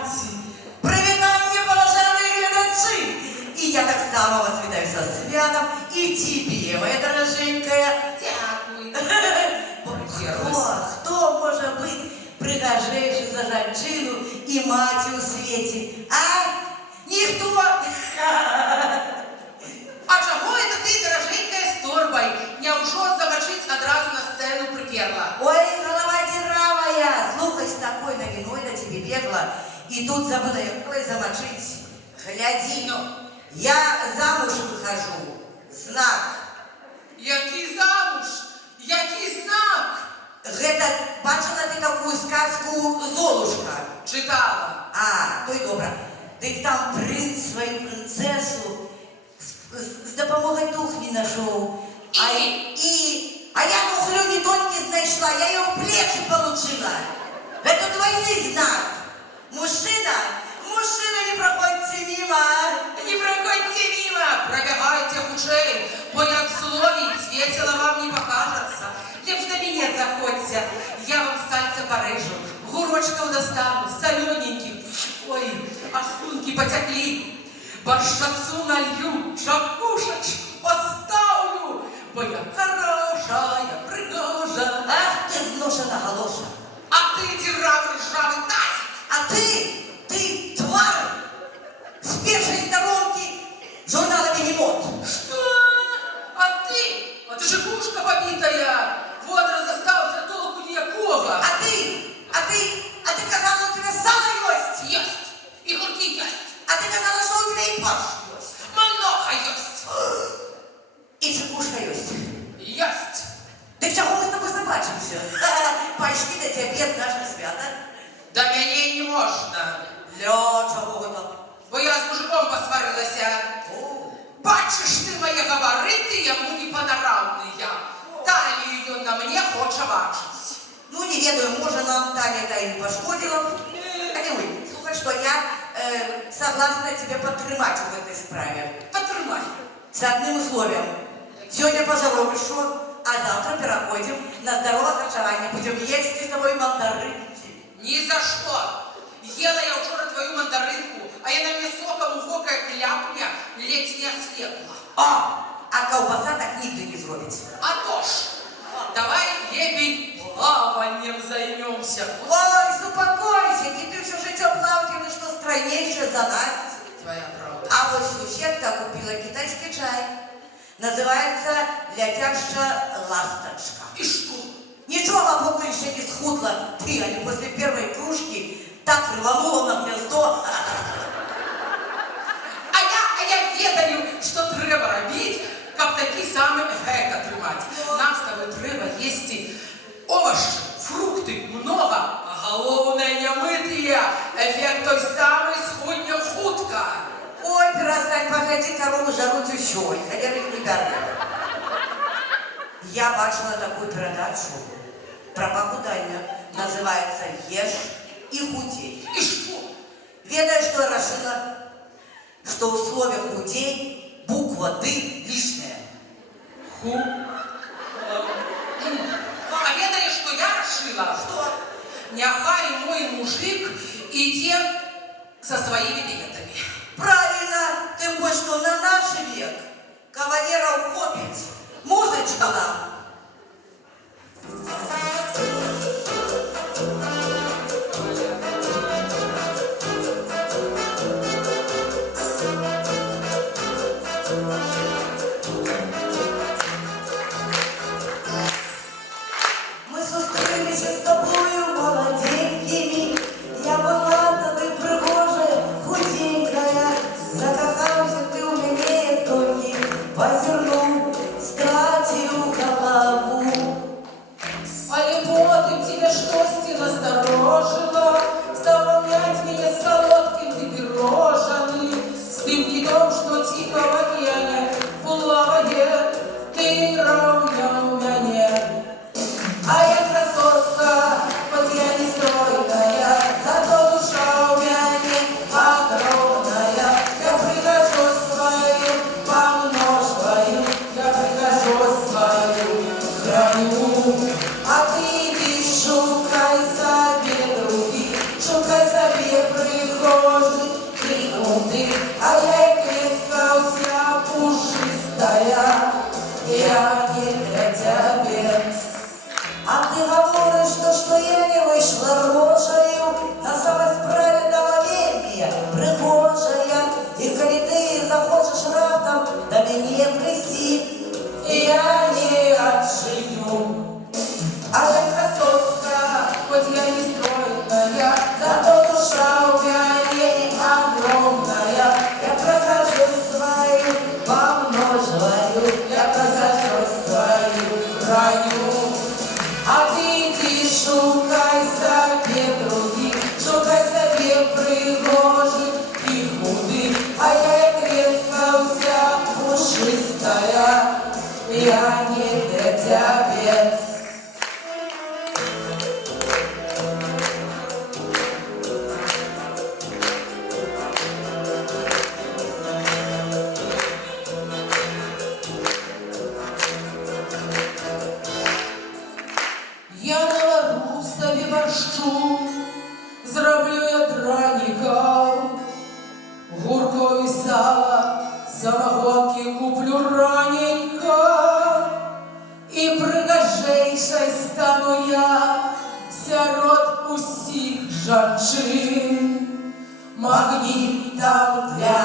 праці. Привітання, бажані глядачі! І я так само вас вітаю со святом, і тебе, моя дороженькая. Дякую. Хто може бути пригожейший за жінчину і маті у світі? А? Ніхто! А чого це ти, дороженькая, з торбой? Няўжо замочить одразу на сцену приперла? Ой, голова моя, слухай, с такой новиной на тебе бегла, и тут забыла якой замочить. Гляди, Ну. я замуж выхожу. Знак. Який замуж? Який знак? Гэта, бачила ти такую сказку «Золушка»? Читала. А, то й добре. Дик там принц свою принцесу з допомогою тухлі нашов. А я тухлю не тільки знайшла, я її в плечі получила. Это двойный знак. Мужчина не проходьте мимо. Не проходьте мимо, пробегайте худшей, бо як словить, весело вам не покажется. Лепш на меня заходьте, я вам сальца порежу, гурочков достану, солененьких. Ой, аж слюнки потекли. Борщацу налью, шакушечку поставлю, бо я хорошая, пригожа. Ах ты зношена галоша. А ты, дырявый ржавый тазик, А ты тварь с первой сторонки журнала «Бегемот». что? А ты же пушка побитая, возраст остался, толку никакого. А ты казала, у тебя сало есть. Есть, и гурки есть, А ты казала, что у тебя и борщ есть. много есть. И чекушка есть. Есть. Так чого ми з тобою побачимося? Пошли до тебе наше свято. Да мне не можно, Ля, чого ви там? бо я з мужиком посварилася. О, Бачиш ти моє говорити, йому не понравний я. Талію на мені хоче бачить. ну не ведаю, може нам Таня та і не пошкодила. Анyway, слухай, що я согласна тебе підтримати в этой справе. Потримай. С одним условием. Сегодня пожаровышу, а завтра переходим на здоровое харчевание. Будем есть с тобой мандаринки. Ні за що. Їла я вчора твою мандаринку, а я на мені соком у вока кляпня ледь не ослепла. А колбаса так нигде не зробить. А то ж, давай, лебедь, плаванням займемся. Ой, успокойся, ты все життя плавки, что стройнейшее за нас. Твоя правда. А вот сусідка купила китайский чай. Называется «Летящая ласточка». І що? Ничего, пока еще не схудла. Ты, а не после первой кружки, так рванула на гнездо. А я ведаю, що треба робити, як такий самий ефект отримати. Нам з тобою треба їсти овощи, фрукти, много, а головне не митые. Ефект той самий схудня хутка. Ой, перестань, погляди, корову жаруть усё, и хотя их не горят. Я бачила такую передачу про похудание. Называется «Ешь и худей». І що? Ведаю, что я решила, что в слове «худей» буква «ды» лишняя. Ху. А ведаешь, что я решила? Что? Нехай мой мужик идет со своими диетами. Правильно, тем более, что на наш век кавалеров хопит. Музычка нам. Мы зустрілися з тобою молоденькими. Я была ты пригожая, худенькая. Закохался ты у меня тонкий, по зерну стратил голова. машин, магнітом для